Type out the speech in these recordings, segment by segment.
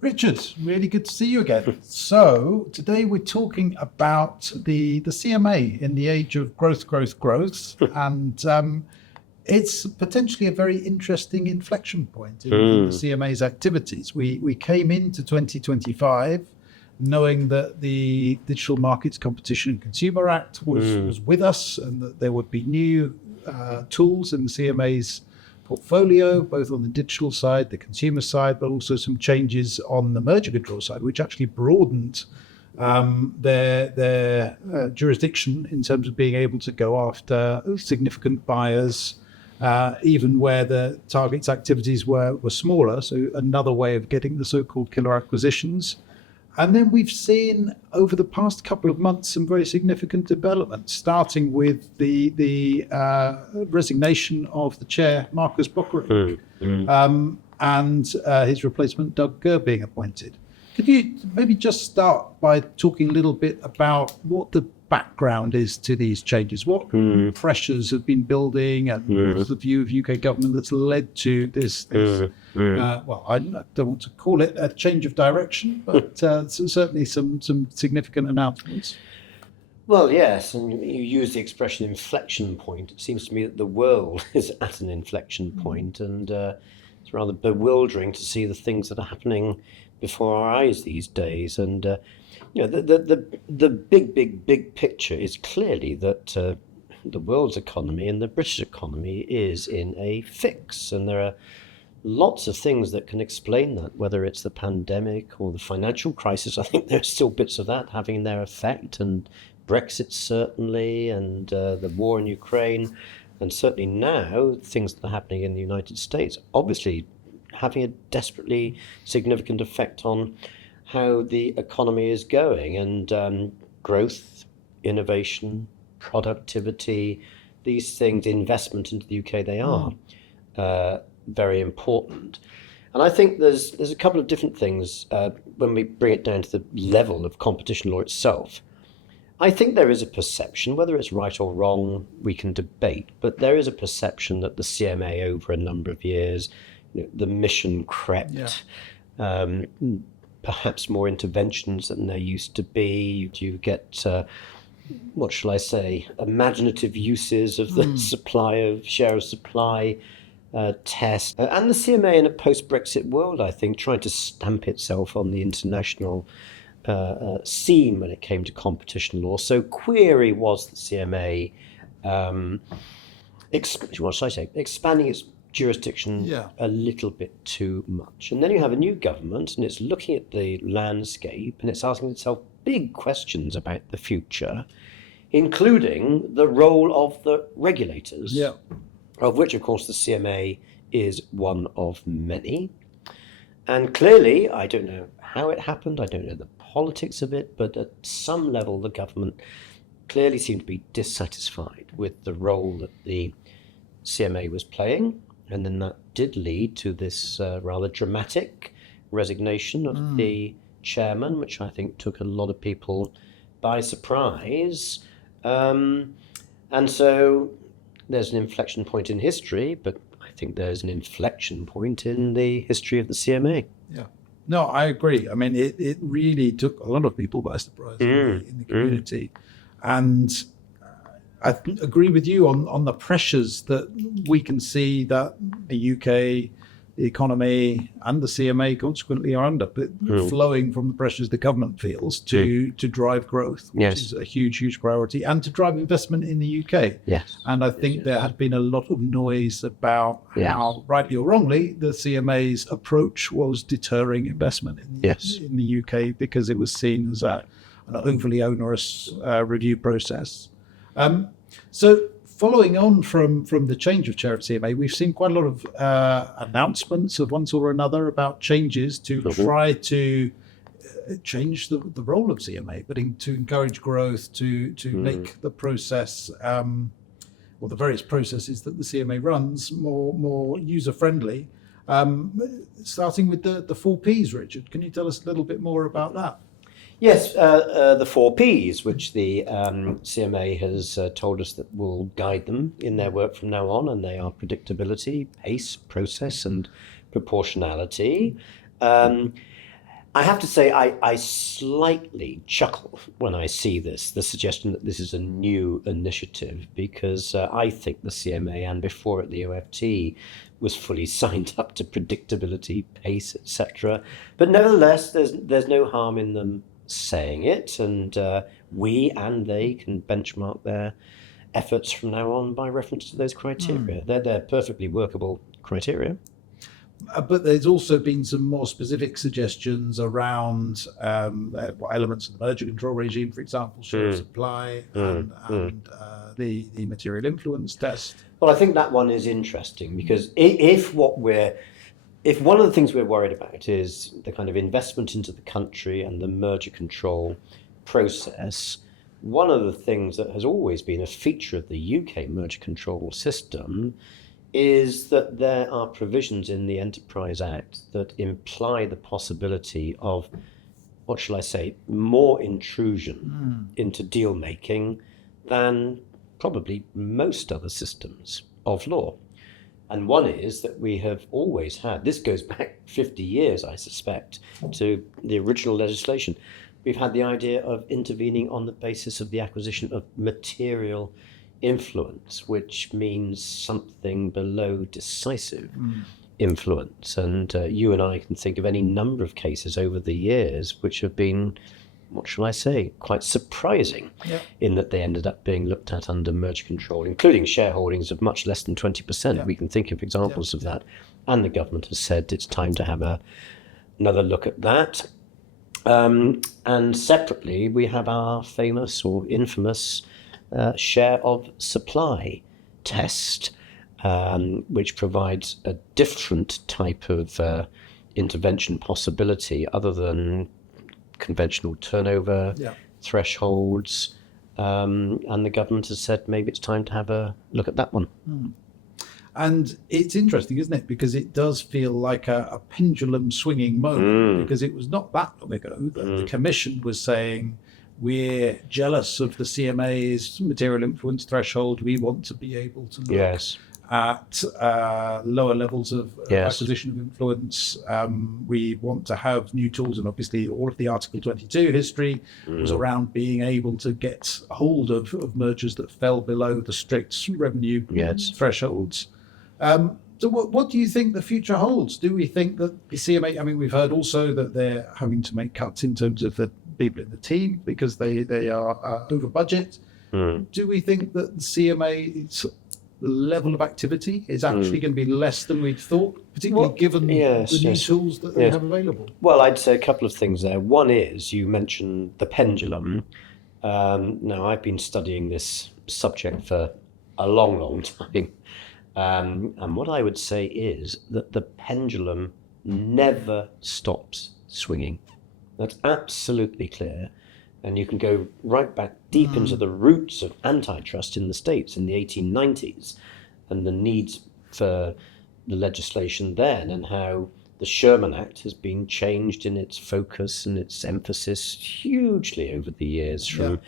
Richard, really good to see you again. So today we're talking about the CMA in the age of growth, and it's potentially a very interesting inflection point in the CMA's activities. We came into 2025 knowing that the Digital Markets Competition and Consumer Act was with us, and that there would be new tools in the CMA's portfolio, both on the digital side, the consumer side, but also some changes on the merger control side, which actually broadened their jurisdiction in terms of being able to go after significant buyers, even where the target's activities were smaller. So another way of getting the so-called killer acquisitions. And then we've seen over the past couple of months some very significant developments, starting with the resignation of the chair, Marcus Bockering, and his replacement, Doug Kerr, being appointed. Could you maybe just start by talking a little bit about what the background is to these changes? What pressures have been building, and what's the view of UK government that's led to this well, I don't want to call it a change of direction, but certainly some significant announcements. Well, yes, and you use the expression inflection point. It seems to me that the world is at an inflection point, and it's rather bewildering to see the things that are happening before our eyes these days. And the big picture is clearly that the world's economy and the British economy is in a fix, and there are lots of things that can explain that, whether it's the pandemic or the financial crisis. I think there's still bits of that having their effect, and Brexit certainly, and the war in Ukraine, and certainly now things that are happening in the United States, obviously having a desperately significant effect on how the economy is going, and growth, innovation, productivity, these things, investment into the UK, they are very important. And I think there's a couple of different things when we bring it down to the level of competition law itself. I think there is a perception, whether it's right or wrong, we can debate, but there is a perception that the CMA over a number of years, the mission crept, perhaps more interventions than there used to be. You get, what shall I say, imaginative uses of the share of supply test. And the CMA in a post-Brexit world, I think, trying to stamp itself on the international scene when it came to competition law. So query was the CMA, expanding its jurisdiction a little bit too much. And then you have a new government, and it's looking at the landscape, and it's asking itself big questions about the future, including the role of the regulators, of which, of course, the CMA is one of many. And clearly, I don't know how it happened, I don't know the politics of it, but at some level, the government clearly seemed to be dissatisfied with the role that the CMA was playing. And then that did lead to this rather dramatic resignation of the chairman, which I think took a lot of people by surprise. And so there's an inflection point in history, but I think there's an inflection point in the history of the CMA. Yeah. No, I agree. I mean, it really took a lot of people by surprise in the community. And I agree with you on the pressures that we can see that the UK, the economy, and the CMA consequently are under, but flowing from the pressures the government feels to drive growth, which is a huge priority, and to drive investment in the UK. And I think there had been a lot of noise about how, rightly or wrongly, the CMA's approach was deterring investment in the UK because it was seen as an overly onerous review process. So following on from the change of chair at CMA, we've seen quite a lot of announcements of one sort or another about changes to try to change the role of CMA, but to encourage growth, to make the process, or the various processes that the CMA runs, more user-friendly, starting with the 4 Ps, Richard. Can you tell us a little bit more about that? Yes, the 4 Ps, which the CMA has told us that will guide them in their work from now on, and they are predictability, pace, process, and proportionality. I have to say, I slightly chuckle when I see this, the suggestion that this is a new initiative, because I think the CMA and before it the OFT was fully signed up to predictability, pace, etc. But nevertheless, there's no harm in them saying it, and we and they can benchmark their efforts from now on by reference to those criteria. They're perfectly workable criteria. But there's also been some more specific suggestions around elements of the merger control regime, for example, share of supply and the material influence test. Well, I think that one is interesting, because if one of the things we're worried about is the kind of investment into the country and the merger control process, one of the things that has always been a feature of the UK merger control system is that there are provisions in the Enterprise Act that imply the possibility of, what shall I say, more intrusion into deal making than probably most other systems of law. And one is that we have always had, this goes back 50 years, I suspect, to the original legislation. We've had the idea of intervening on the basis of the acquisition of material influence, which means something below decisive influence. And you and I can think of any number of cases over the years which have been, what shall I say, quite surprising in that they ended up being looked at under merger control, including shareholdings of much less than 20%. We can think of examples of that. And the government has said it's time to have another look at that. And separately, we have our famous or infamous share of supply test, which provides a different type of intervention possibility other than conventional turnover thresholds. And the government has said maybe it's time to have a look at that one. And it's interesting, isn't it? Because it does feel like a pendulum swinging moment, because it was not that long ago that the Commission was saying, we're jealous of the CMA's material influence threshold. We want to be able to look at lower levels of acquisition of influence. We want to have new tools, and obviously all of the Article 22 history was around being able to get hold of mergers that fell below the strict revenue thresholds. So what do you think the future holds? Do we think that the CMA, I mean, we've heard also that they're having to make cuts in terms of the people in the team because they are over budget. Do we think that the CMA's level of activity is actually going to be less than we'd thought, particularly given the new tools that they have available? Well, I'd say a couple of things there. One is, you mentioned the pendulum. Now, I've been studying this subject for a long, long time. And what I would say is that the pendulum never stops swinging. That's absolutely clear. And you can go right back deep into the roots of antitrust in the States in the 1890s and the needs for the legislation then, and how the Sherman Act has been changed in its focus and its emphasis hugely over the years, from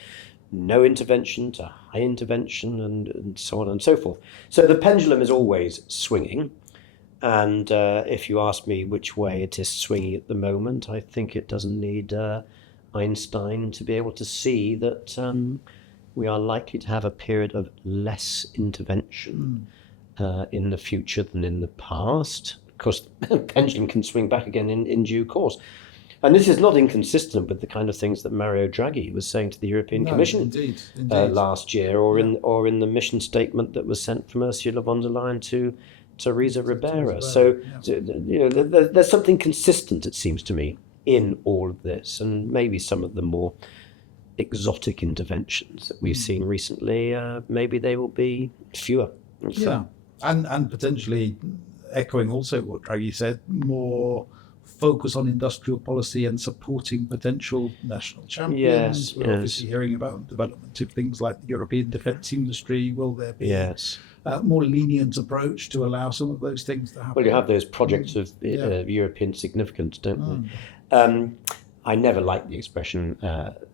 no intervention to high intervention and so on and so forth. So the pendulum is always swinging. And if you ask me which way it is swinging at the moment, I think it doesn't need Einstein to be able to see that we are likely to have a period of less intervention in the future than in the past. Of course, the pendulum can swing back again in due course. And this is not inconsistent with the kind of things that Mario Draghi was saying to the European Commission indeed. Last year, or in the mission statement that was sent from Ursula von der Leyen to Teresa Ribera. So there's something consistent, it seems to me, in all of this, and maybe some of the more exotic interventions that we've seen recently, maybe they will be fewer. And potentially echoing also what Draghi said, more focus on industrial policy and supporting potential national champions. We're obviously hearing about development of things like the European defence industry. Will there be a more lenient approach to allow some of those things to happen? Well, you have those projects of European significance, don't they? I never liked the expression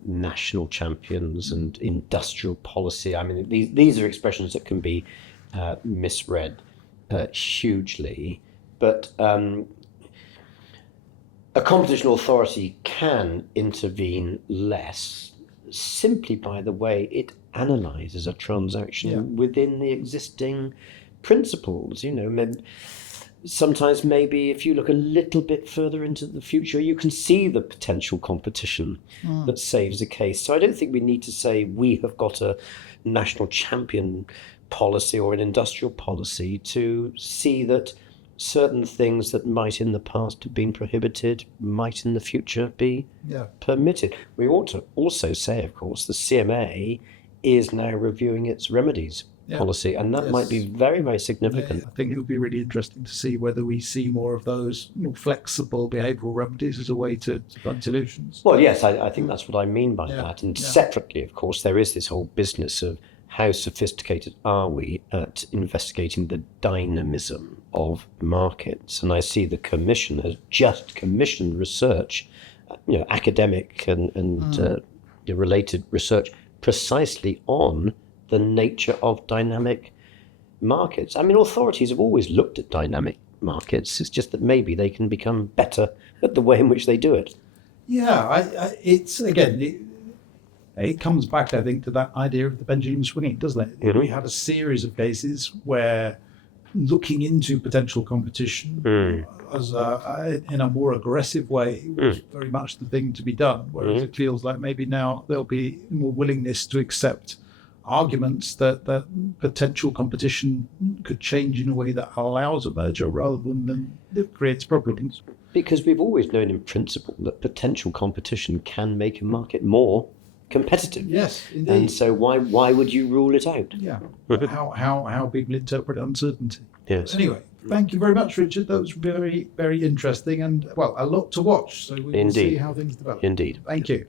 national champions and industrial policy. I mean, these are expressions that can be misread hugely. But a competition authority can intervene less simply by the way it analyzes a transaction within the existing principles. Sometimes maybe if you look a little bit further into the future, you can see the potential competition that saves a case. So I don't think we need to say we have got a national champion policy or an industrial policy to see that certain things that might in the past have been prohibited might in the future be permitted. We ought to also say, of course, the CMA is now reviewing its remedies policy, and that might be very, very significant. I think it'll be really interesting to see whether we see more of those more flexible behavioural remedies as a way to find solutions. Well, yes, I think that's what I mean by that. And separately, of course, there is this whole business of how sophisticated are we at investigating the dynamism of markets. And I see the Commission has just commissioned research, academic and related research precisely on the nature of dynamic markets. I mean, authorities have always looked at dynamic markets. It's just that maybe they can become better at the way in which they do it. Yeah, it comes back, I think, to that idea of the pendulum swinging, doesn't it? Mm-hmm. We had a series of cases where looking into potential competition as in a more aggressive way was very much the thing to be done, whereas it feels like maybe now there'll be more willingness to accept arguments that potential competition could change in a way that allows a merger rather than it creates problems. Because we've always known in principle that potential competition can make a market more competitive. Yes, indeed. And so why would you rule it out? Yeah. how people interpret uncertainty. Yes. Anyway, thank you very much, Richard. That was very, very interesting and, a lot to watch. So we will see how things develop. Indeed. Thank you.